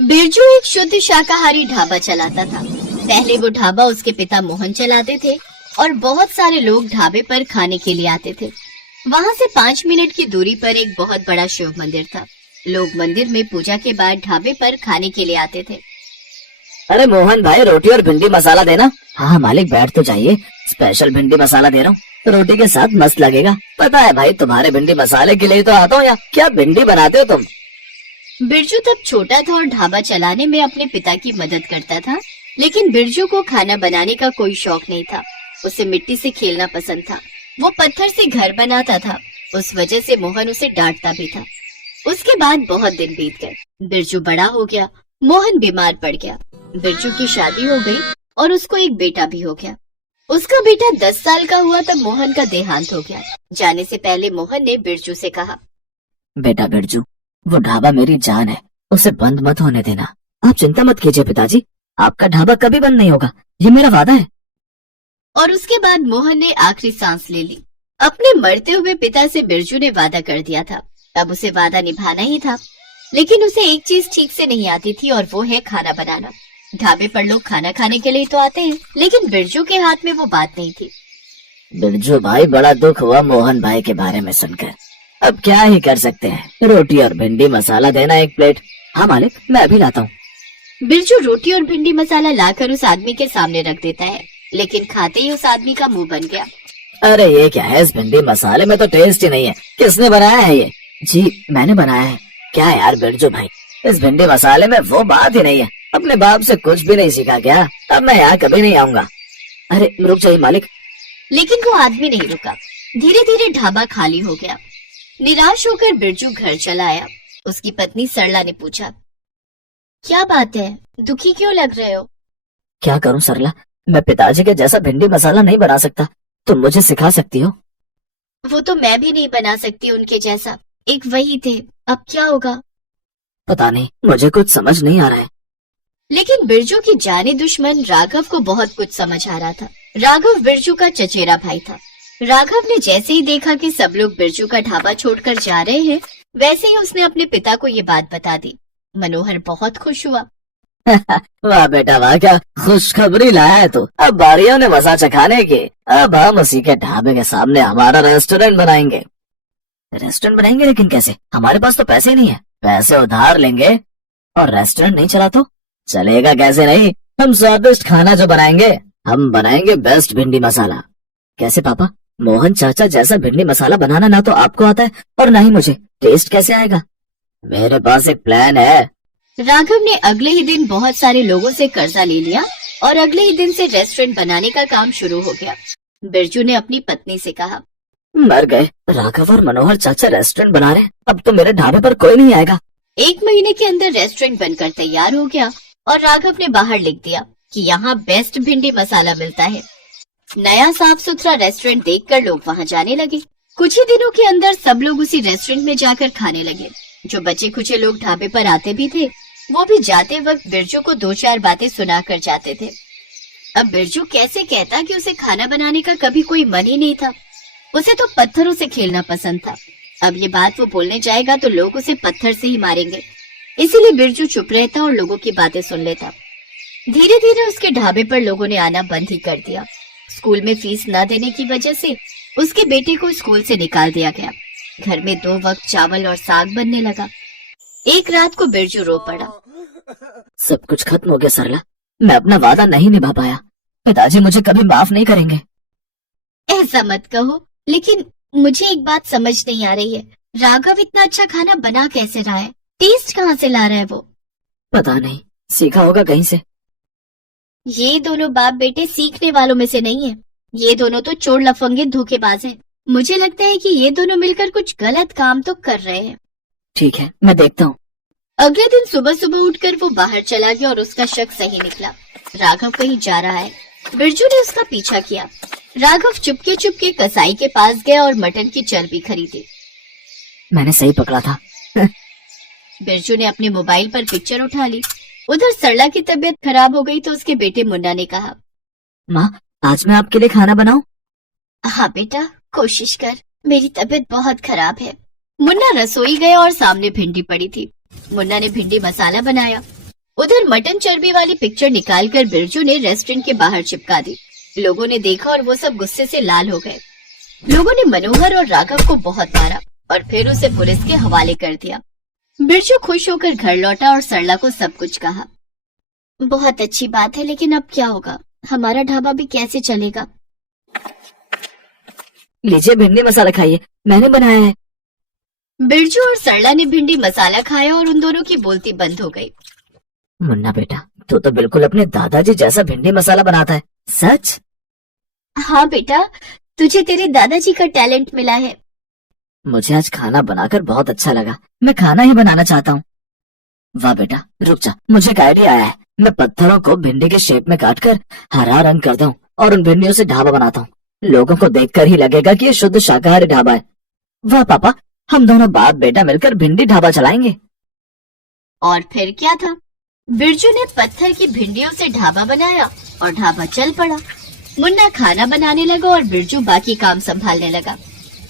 बिरजू एक शुद्ध शाकाहारी ढाबा चलाता था। पहले वो ढाबा उसके पिता मोहन चलाते थे और बहुत सारे लोग ढाबे पर खाने के लिए आते थे। वहाँ से 5 मिनट की दूरी पर एक बहुत बड़ा शिव मंदिर था। लोग मंदिर में पूजा के बाद ढाबे पर खाने के लिए आते थे। अरे मोहन भाई, रोटी और भिंडी मसाला देना। हाँ मालिक, बैठ तो जाइए, स्पेशल भिंडी मसाला दे रहा हूँ, रोटी के साथ मस्त लगेगा। पता है भाई, तुम्हारे भिंडी मसाले के लिए तो आता हूँ। या क्या भिंडी बनाते हो तुम? बिरजू तब छोटा था और ढाबा चलाने में अपने पिता की मदद करता था, लेकिन बिरजू को खाना बनाने का कोई शौक नहीं था। उसे मिट्टी से खेलना पसंद था। वो पत्थर से घर बनाता था, उस वजह से मोहन उसे डांटता भी था। उसके बाद बहुत दिन बीत गए। बिरजू बड़ा हो गया, मोहन बीमार पड़ गया। बिरजू की शादी हो गई और उसको एक बेटा भी हो गया। उसका बेटा 10 साल का हुआ तब मोहन का देहांत हो गया। जाने से पहले मोहन ने बिरजू से कहा, बेटा बिरजू, वो ढाबा मेरी जान है, उसे बंद मत होने देना। आप चिंता मत कीजिए पिताजी, आपका ढाबा कभी बंद नहीं होगा, ये मेरा वादा है। और उसके बाद मोहन ने आखिरी सांस ले ली। अपने मरते हुए पिता से बिरजू ने वादा कर दिया था, अब उसे वादा निभाना ही था। लेकिन उसे एक चीज ठीक से नहीं आती थी और वो है खाना बनाना। ढाबे पर लोग खाना खाने के लिए तो आते हैं, लेकिन बिरजू के हाथ में वो बात नहीं थी। बिरजू भाई, बड़ा दुख हुआ मोहन भाई के बारे में सुनकर। अब क्या ही कर सकते हैं, रोटी और भिंडी मसाला देना 1 प्लेट। हाँ मालिक, मैं अभी लाता हूँ। बिरजू रोटी और भिंडी मसाला लाकर उस आदमी के सामने रख देता है, लेकिन खाते ही उस आदमी का मुंह बन गया। अरे ये क्या है, इस भिंडी मसाले में तो टेस्ट ही नहीं है। किसने बनाया है ये? जी मैंने बनाया है। क्या यार बिरजू भाई, इस भिंडी मसाले में वो बात ही नहीं है। अपने बाप से कुछ भी नहीं सीखा क्या? अब मैं यहाँ कभी नहीं आऊंगा। अरे रुक जाइए मालिक। लेकिन वो आदमी नहीं रुका। धीरे धीरे ढाबा खाली हो गया। निराश होकर बिरजू घर चला आया। उसकी पत्नी सरला ने पूछा, क्या बात है, दुखी क्यों लग रहे हो? क्या करूं सरला, मैं पिताजी के जैसा भिंडी मसाला नहीं बना सकता। तुम मुझे सिखा सकती हो? वो तो मैं भी नहीं बना सकती उनके जैसा, एक वही थे, अब क्या होगा? पता नहीं, मुझे कुछ समझ नहीं आ रहा है। लेकिन बिरजू की जाने दुश्मन राघव को बहुत कुछ समझ आ रहा था। राघव बिरजू का चचेरा भाई था। राघव ने जैसे ही देखा कि सब लोग बिरजू का ढाबा छोड़कर जा रहे हैं, वैसे ही उसने अपने पिता को ये बात बता दी। मनोहर बहुत खुश हुआ। वाह बेटा वाह, क्या खुशखबरी लाया है तू। अब बारियों ने मजा चखाने की। अब हम उसी के ढाबे के सामने हमारा रेस्टोरेंट बनाएंगे। रेस्टोरेंट बनाएंगे? लेकिन कैसे? हमारे पास तो पैसे ही नहीं है। पैसे उधार लेंगे और रेस्टोरेंट नहीं चला तो चलेगा कैसे? नहीं, हम स्वादिष्ट खाना जो बनाएंगे, हम बनाएंगे बेस्ट भिंडी मसाला। कैसे पापा? मोहन चाचा जैसा भिंडी मसाला बनाना ना तो आपको आता है और ना ही मुझे। टेस्ट कैसे आएगा? मेरे पास एक प्लान है। राघव ने अगले ही दिन बहुत सारे लोगों से कर्जा ले लिया और अगले ही दिन से रेस्टोरेंट बनाने का काम शुरू हो गया। बिरजू ने अपनी पत्नी से कहा, मर गए, राघव और मनोहर चाचा रेस्टोरेंट बना रहे हैं, अब तो मेरे ढाबे पर कोई नहीं आएगा। 1 महीने के अंदर रेस्टोरेंट बनकर तैयार हो गया और राघव ने बाहर लिख दिया कि यहाँ बेस्ट भिंडी मसाला मिलता है। नया साफ सुथरा रेस्टोरेंट देखकर लोग वहाँ जाने लगे। कुछ ही दिनों के अंदर सब लोग उसी रेस्टोरेंट में जाकर खाने लगे। जो बचे खुचे लोग ढाबे पर आते भी थे, वो भी जाते वक्त बिरजू को 2-4 बातें सुना कर जाते थे। अब बिरजू कैसे कहता कि उसे खाना बनाने का कभी कोई मन ही नहीं था। उसे तो पत्थरों से खेलना पसंद था। अब ये बात वो बोलने जाएगा तो लोग उसे पत्थर से ही मारेंगे। इसीलिए बिरजू चुप रहता और लोगों की बातें सुन लेता। धीरे धीरे उसके ढाबे पर लोगों ने आना बंद ही कर दिया। स्कूल में फीस न देने की वजह से उसके बेटे को स्कूल से निकाल दिया गया। घर में 2 वक्त चावल और साग बनने लगा। एक रात को बिरजू रो पड़ा। सब कुछ खत्म हो गया सरला, मैं अपना वादा नहीं निभा पाया। पिताजी मुझे कभी माफ नहीं करेंगे। ऐसा मत कहो, लेकिन मुझे एक बात समझ नहीं आ रही है, राघव इतना अच्छा खाना बना कैसे रहा है? टेस्ट कहाँ से ला रहा है वो? पता नहीं, सीखा होगा कहीं से। ये दोनों बाप बेटे सीखने वालों में से नहीं है। ये दोनों तो चोर लफंगे धोखेबाज हैं। मुझे लगता है कि ये दोनों मिलकर कुछ गलत काम तो कर रहे हैं। ठीक है, मैं देखता हूँ। अगले दिन सुबह सुबह उठकर वो बाहर चला गया और उसका शक सही निकला। राघव कहीं जा रहा है। बिरजू ने उसका पीछा किया। राघव चुपके चुपके कसाई के पास गया और मटन की चर्बी खरीदी। मैंने सही पकड़ा था। बिरजू ने अपने मोबाइल पर पिक्चर उठा ली। उधर सरला की तबीयत खराब हो गई तो उसके बेटे मुन्ना ने कहा, माँ आज मैं आपके लिए खाना बनाऊं? हाँ बेटा, कोशिश कर, मेरी तबीयत बहुत खराब है। मुन्ना रसोई गया और सामने भिंडी पड़ी थी। मुन्ना ने भिंडी मसाला बनाया। उधर मटन चर्बी वाली पिक्चर निकालकर बिरजू ने रेस्टोरेंट के बाहर चिपका दी। लोगों ने देखा और वो सब गुस्से से लाल हो गए। लोगों ने मनोहर और राघव को बहुत मारा और फिर उसे पुलिस के हवाले कर दिया। बिरजू खुश होकर घर लौटा और सरला को सब कुछ कहा। बहुत अच्छी बात है, लेकिन अब क्या होगा? हमारा ढाबा भी कैसे चलेगा? लीजिए भिंडी मसाला खाइए, मैंने बनाया है। बिरजू और सरला ने भिंडी मसाला खाया और उन दोनों की बोलती बंद हो गई। मुन्ना बेटा, तू तो बिल्कुल अपने दादाजी जैसा भिंडी मसाला बनाता है। सच? हाँ बेटा, तुझे तेरे दादाजी का टैलेंट मिला है। मुझे आज खाना बनाकर बहुत अच्छा लगा। मैं खाना ही बनाना चाहता हूँ। वाह बेटा, रुक जा, मुझे एक आइडिया आया है। मैं पत्थरों को भिंडी के शेप में काटकर हरा रंग करता हूँ और उन भिंडियों से ढाबा बनाता हूँ। लोगों को देखकर ही लगेगा कि ये शुद्ध शाकाहारी ढाबा है। वाह पापा, हम दोनों बाप बेटा मिलकर भिंडी ढाबा चलाएंगे। और फिर क्या था? बिरजू ने पत्थर की भिंडियों से ढाबा बनाया और ढाबा चल पड़ा। मुन्ना खाना बनाने लगा और बिरजू बाकी काम संभालने लगा।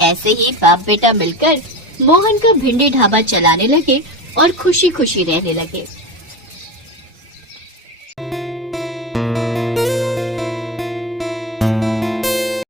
ऐसे ही बाप बेटा मिलकर मोहन का भिंडी ढाबा चलाने लगे और खुशी खुशी रहने लगे।